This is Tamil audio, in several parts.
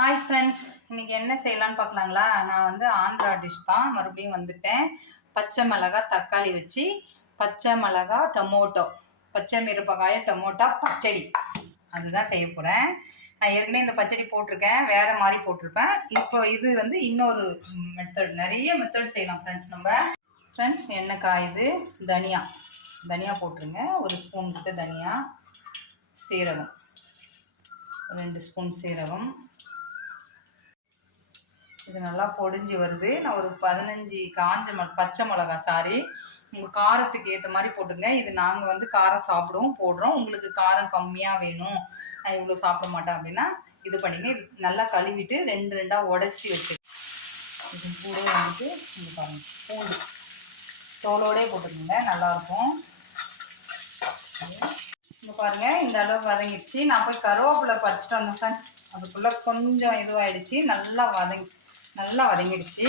ஹாய் ஃப்ரெண்ட்ஸ், இன்றைக்கி என்ன செய்யலான்னு பார்க்கலாங்களா? நான் வந்து ஆந்திரா டிஷ் தான் மறுபடியும் வந்துட்டேன். பச்சை மிளகா தக்காளி வச்சு பச்சை மிளகா டொமோட்டோ, பச்சை மிரப்பக்காய டொமோட்டோ பச்சடி அதுதான் செய்ய போகிறேன். நான் ஏற்கனவே இந்த பச்சடி போட்டிருக்கேன், வேறு மாதிரி போட்டிருப்பேன். இப்போ இது வந்து இன்னொரு மெத்தட், நிறைய மெத்தட் செய்யலாம் ஃப்ரெண்ட்ஸ். ஃப்ரெண்ட்ஸ் எண்ணெய் காயுது, தனியா போட்டுருங்க. ஒரு ஸ்பூன் கிட்ட தனியா, சீரகம் 2 ஸ்பூன் சீரகம். இது நல்லா பொடிஞ்சு வருது. நான் ஒரு 15 பச்சை மிளகா, உங்கள் காரத்துக்கு ஏற்ற மாதிரி போட்டுங்க. இது நாங்கள் வந்து காரம் சாப்பிடுவோம், போடுறோம். உங்களுக்கு காரம் கம்மியாக வேணும், நான் இவ்வளோ சாப்பிட மாட்டேன் அப்படின்னா இது பண்ணிங்க. இது நல்லா கழுவிட்டு 2 உடச்சி வச்சு இது கூட வந்துட்டு இங்கே பாருங்கள், பூண்டு தோலோடே போட்டுக்கோங்க, நல்லாயிருக்கும். இங்கே பாருங்கள், இந்த அளவு வதங்கிடுச்சு. நான் போய் கருவேப்பிலை பறிச்சுட்டு வந்தேன் ஃப்ரெண்ட்ஸ். அதுக்குள்ளே கொஞ்சம் இதுவாகிடுச்சு, நல்லா வதங்கிடுச்சு.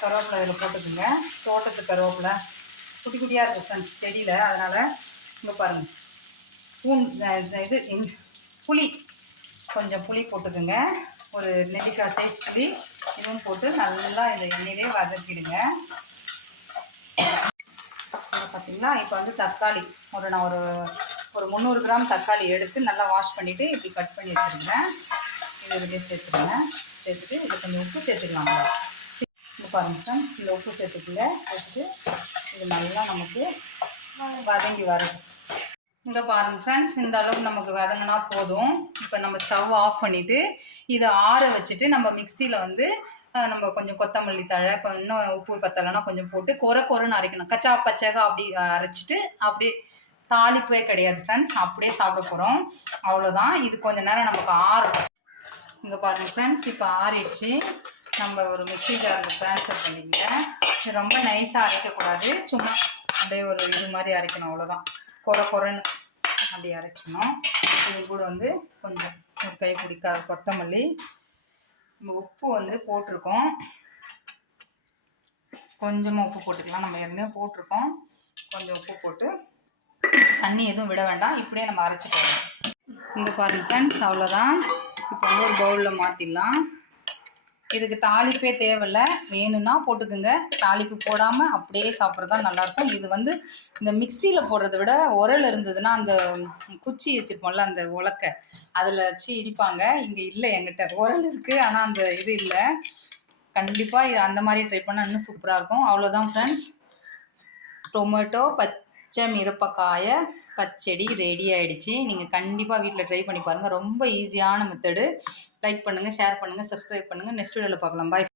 கருவேப்பிலை இதில் போட்டுக்குங்க. தோட்டத்து கருவேப்பிலை குட்டி குட்டியாக இருக்குது ஃப்ரெண்ட்ஸ் செடியில், அதனால் இங்கே பாருங்கள். புளி கொஞ்சம் புளி போட்டுக்குங்க, ஒரு நெல்லிக்காய் சைஸ் புளி. இதுவும் போட்டு நல்லா இந்த எண்ணெயிலே வதக்கிடுங்க. பார்த்தீங்களா, இப்போ வந்து தக்காளி நான் ஒரு 300 கிராம் தக்காளி எடுத்து நல்லா வாஷ் பண்ணிவிட்டு இப்படி கட் பண்ணி வச்சுருங்க. இது இதுலேயே சேர்த்துருங்க. சேர்த்துட்டு இதில் கொஞ்சம் உப்பு சேர்த்துக்கலாம். இப்போ பாருங்கள், இந்த உப்பு சேர்த்துக்குள்ள சேர்த்துட்டு இது நல்லா நமக்கு வதங்கி வரும். இங்கே பாருங்கள் ஃப்ரெண்ட்ஸ், இந்த அளவுக்கு நமக்கு வதங்கினா போதும். இப்போ நம்ம ஸ்டவ் ஆஃப் பண்ணிவிட்டு இதை ஆற வச்சுட்டு நம்ம மிக்சியில் வந்து நம்ம கொஞ்சம் கொத்தமல்லி தழை, இன்னும் உப்பு பத்தலைன்னா கொஞ்சம் போட்டு கொரன்னு அரைக்கணும். கச்சா பச்சையாக அப்படி அரைச்சிட்டு அப்படியே தாளிப்பே கிடையாது ஃப்ரெண்ட்ஸ், அப்படியே சாப்பிட போகிறோம். அவ்வளோதான். இது கொஞ்சம் நேரம் நமக்கு ஆறும். இங்கே பாருங்கள் ஃப்ரெண்ட்ஸ், இப்போ ஆறிடுச்சு. நம்ம ஒரு மிக்ஸி ஜாரில் ட்ரான்ஸ்ஃபர் பண்ணிக்கங்க. இது ரொம்ப நைஸாக அரைக்கக்கூடாது, சும்மா அப்படியே ஒரு இது மாதிரி அரைக்கணும், அவ்வளோதான். கொரன்னு அப்படி அரைக்கணும். இது கூட வந்து கொஞ்சம் ஒரு கை பிடிக்காத கொத்தமல்லி, நம்ம உப்பு வந்து போட்டிருக்கோம், கொஞ்சமாக உப்பு போட்டுக்கலாம். நம்ம ஏற்கனவே போட்டிருக்கோம். கொஞ்சம் உப்பு போட்டு தண்ணி எதுவும் விட வேண்டாம், இப்படியே நம்ம அரைச்சிட்டு வரோம். இங்கே பாருங்கள் ஃப்ரெண்ட்ஸ், அவ்வளோதான். இப்போ வந்து ஒரு பவுலில் மாற்றிடலாம். இதுக்கு தாளிப்பே தேவையில்லை, வேணும்னா போட்டுக்குங்க. தாளிப்பு போடாமல் அப்படியே சாப்பிட்றது தான் நல்லாயிருக்கும். இது வந்து இந்த மிக்சியில் போடுறத விட உரல் இருந்ததுன்னா, அந்த குச்சி வச்சுருப்போம்ல, அந்த உலக்கை, அதில் வச்சு இடிப்பாங்க. இங்கே இல்லை, என்கிட்ட உரல் இருக்குது, ஆனால் அந்த இது இல்லை. கண்டிப்பாக இது அந்த மாதிரி ட்ரை பண்ணால் இன்னும் சூப்பராக இருக்கும். அவ்வளோதான் ஃப்ரெண்ட்ஸ், டொமேட்டோ பச்சை மிரப்பக்காய பச்சடி ரெடி ஆகிடுச்சு. நீங்கள் கண்டிப்பாக வீட்டில் ட்ரை பண்ணி பாருங்கள். ரொம்ப ஈஸியான மெத்தடு. லைக் பண்ணுங்கள், ஷேர் பண்ணுங்கள், சப்ஸ்கிரைப் பண்ணுங்கள். நெக்ஸ்ட் வீடியோவில் பார்க்கலாம். பாய்.